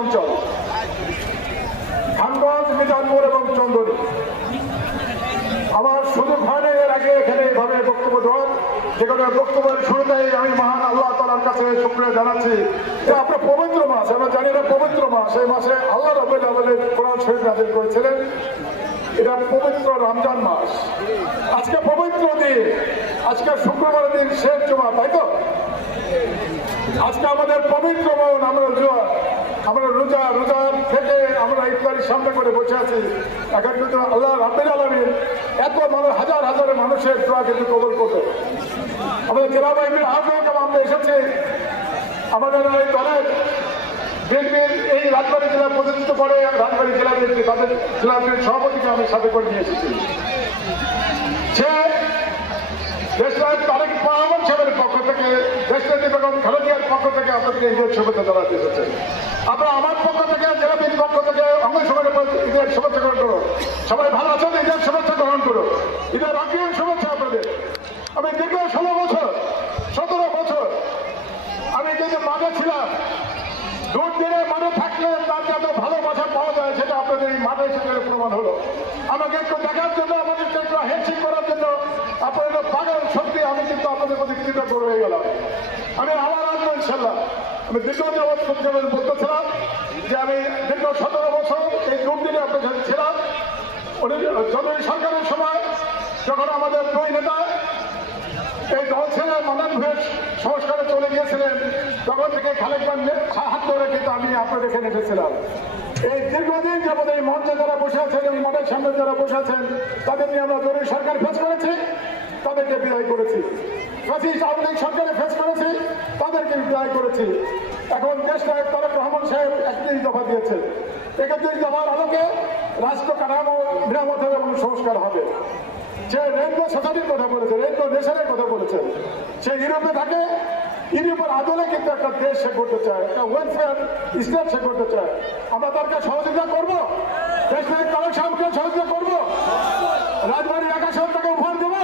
অঞ্চল খানগঞ্জ মিজানপুর এবং চন্দনী। আমার হয়নি এর আগে এখানে এইভাবে বক্তব্য দেওয়ার, যে কোনো বক্তব্যের শুরুতেই আমি মহান আল্লাহ তালার কাছে শুক্রিয়া জানাচ্ছি যে আপনার পবিত্র মাস, আমরা জানি না পবিত্র মাস, এই মাসে আল্লাহ রবেল আমাদের কোরআন শরীফ নাজিল করেছিলেন। এটা পবিত্র রমজান মাস। আজকে পবিত্র দিন, আজকে শুক্রবার দিন শেষ জমা, তাই তো? আজকে আমাদের পবিত্র মন, আমরা আমরা রোজা রোজা থেকে আমরা ইফতারির সামনে করে বসে আছি। এখন কিন্তু আল্লাহ রাব্বিল আলমিন এত মানুষ, হাজার হাজার মানুষের দোয়া কিন্তু কবল করবে। আমাদের জেলা বাহিনীর আহ্বায়ক আমরা এসেছি। আমাদের এই দলের বিএনপির এই রাজবাড়ী জেলা প্রতিনিধিত্ব করে, রাজবাড়ী জেলা বিএনপি তাদের জেলা বিএনপির সভাপতিকে আমি সাথে করে নিয়ে এসেছি। সে দেশনায়ক তারেক রহমান সাহেবের পক্ষ থেকে দেশনেত্রী বেগম খালেদিয়ার থেকে ঈদের শুভেচ্ছা জানাতে এসেছে। আপনারা আমার পক্ষ থেকে জেলা বিএনপির পক্ষ থেকে অঙ্গ সমাজের ঈদের শুভেচ্ছা গ্রহণ করুন সবাই ভালো আছেন ঈদের শুভেচ্ছা গ্রহণ করুন ঈদের অগ্রিম শুভেচ্ছা আপনাদের। আমি দীর্ঘ ষোলো বছর, সতেরো বছর আমি কিন্তু মাঠে ছিলাম দিনে মাঠে থাকলে তার যত ভালোবাসা পাওয়া যায় সেটা আপনাদের এই মাঠে সেখানে প্রমাণ হলো। আমাকে একটু দেখার জন্য আমাদেরকে একটু হ্যান্ডশেক করার জন্য আপনাদের পাগল সত্যি আমি কিন্তু আপনাদের প্রতি কৃতজ্ঞ রয়ে গেলাম। আমি আবার আসব ইনশাল্লাহ আমি দীর্ঘ যাবৎ সত্যি বলতেছিলাম যে আমি দীর্ঘ সতেরো বছর এই দূর দিনে আপনার সাথে ছিলাম। উনি জরুরি সরকারের সময় যখন আমাদের দুই নেতা এই দল ছেড়ে মদন ঘোষ সংস্কারে চলে গিয়েছিলেন, তখন থেকে খালেকবান হাত ধরে কিন্তু আমি আপনাদের এখানে এসেছিলাম। এই দীর্ঘদিন যাবত এই মঞ্চে যারা বসে আছেন, এই মাঠের সামনে যারা বসে আছেন তাদের নিয়ে আমরা জরুরি সরকার ফেস করেছি, তাদেরকে বিদায় করেছি। আওয়ামী লীগ সরকারে ফেস বিদায় করেছি। এখন দেশ নায়ক তারেক রহমান সাহেব একত্রিশ দফা দিয়েছে একত্রিশ দফার আলোকে রাষ্ট্র কাঠামো নিরাপদ হবে এবং সংস্কার হবে। সে রেনবো সোসাইটির কথা বলেছে, রেনবো নেশনের কথা বলেছে, সে ইউরোপে থাকে। ইউরোপের আদলে কিন্তু একটা দেশ সে করতে চায়, একটা ওয়েলফেয়ার স্টেট সে করতে চায়। আমরা তারকে সহযোগিতা করব? দেশ নায়ক তারেক সাহেবকে সহযোগিতা করব? রাজবাড়ির আকাশ তাকে উপহার দেবো?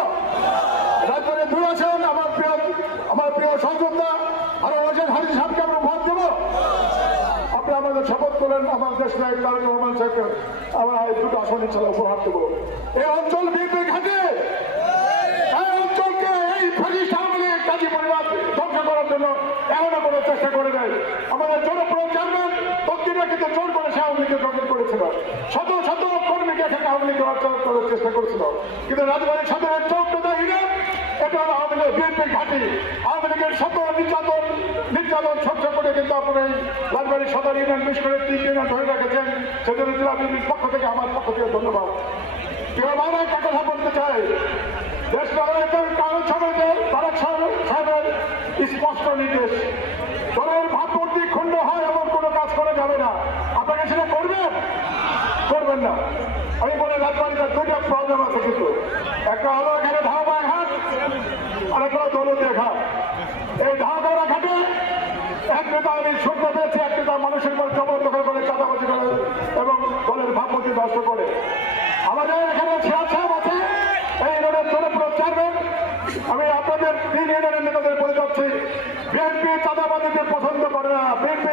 রাজবাড়ির দুই আসন আমার প্রিয় আমার প্রিয় সহযোগিতা হাজির সাহেবকে আমরা ভোট দেবো। আপনি আমাদের শপথ করেন, আমার দেশ নায়ক রহমান সাহেবকে আমরা এই দুটো আসন ইনশাল্লাহ উপহার দেবো। এই অঞ্চল বিএনপি ঘাটে আওয়ামী লীগ কাজী পরিবার ধ্বংস করার জন্য এমনও কোনো চেষ্টা করে দেয় আমাদের জনপ্রিয় চেয়ারম্যান তদ্দিরা কিন্তু জোর করে সে আওয়ামী লীগকে দখল করেছিল। শত শত কর্মীকে এখানে আওয়ামী লীগ করার চেষ্টা করেছিল। কিন্তু রাজবাড়ির সদরের চৌদ্দটা ইউনিয়ন এটা হলো আওয়ামী লীগ বিএনপি ঘাঁটি। আওয়ামী লীগের শত নির্যাতন নির্যাতন সহ্য করে কিন্তু আপনার এই রাজবাড়ির সদর ইউনিয়ন, বিশেষ করে তিন ইউনিয়ন ধরে রেখেছেন সেজন্য বিএনপির পক্ষ থেকে আমার পক্ষ থেকে ধন্যবাদ। কেউ আমার একটা কথা বলতে চাই। দেশ কারণ সমাজে তারা সাহেবের স্পষ্ট নির্দেশ। দলের ভাবমূর্তি খণ্ড হয় এমন কোনো কাজ করা যাবে না। আপনাকে সেটা করবেন? করবেন না। আমি বলে রাজবাড়িতে দুইটা প্রবলেম আছে কিন্তু। একটা হলো এখানে ধাওয়া ঘাট আর একটা হলো দৌলতিয়া ঘাট। এই এক নেতা আমি নেতা মানুষের উপর জবরদখল করে চাঁদাবাজি করে এবং দলের ভাবমূর্তি নষ্ট করে। আমাদের এখানে ছেঁড়া সাহেব আছে, এই রোডের জনপ্রিয় চেয়ারম্যান। আমি আপনাদের তিন ইউনিয়নের নেতাদের বলে যাচ্ছি, বিএনপি চাঁদাবাদীদের পছন্দ করে না, বিএনপি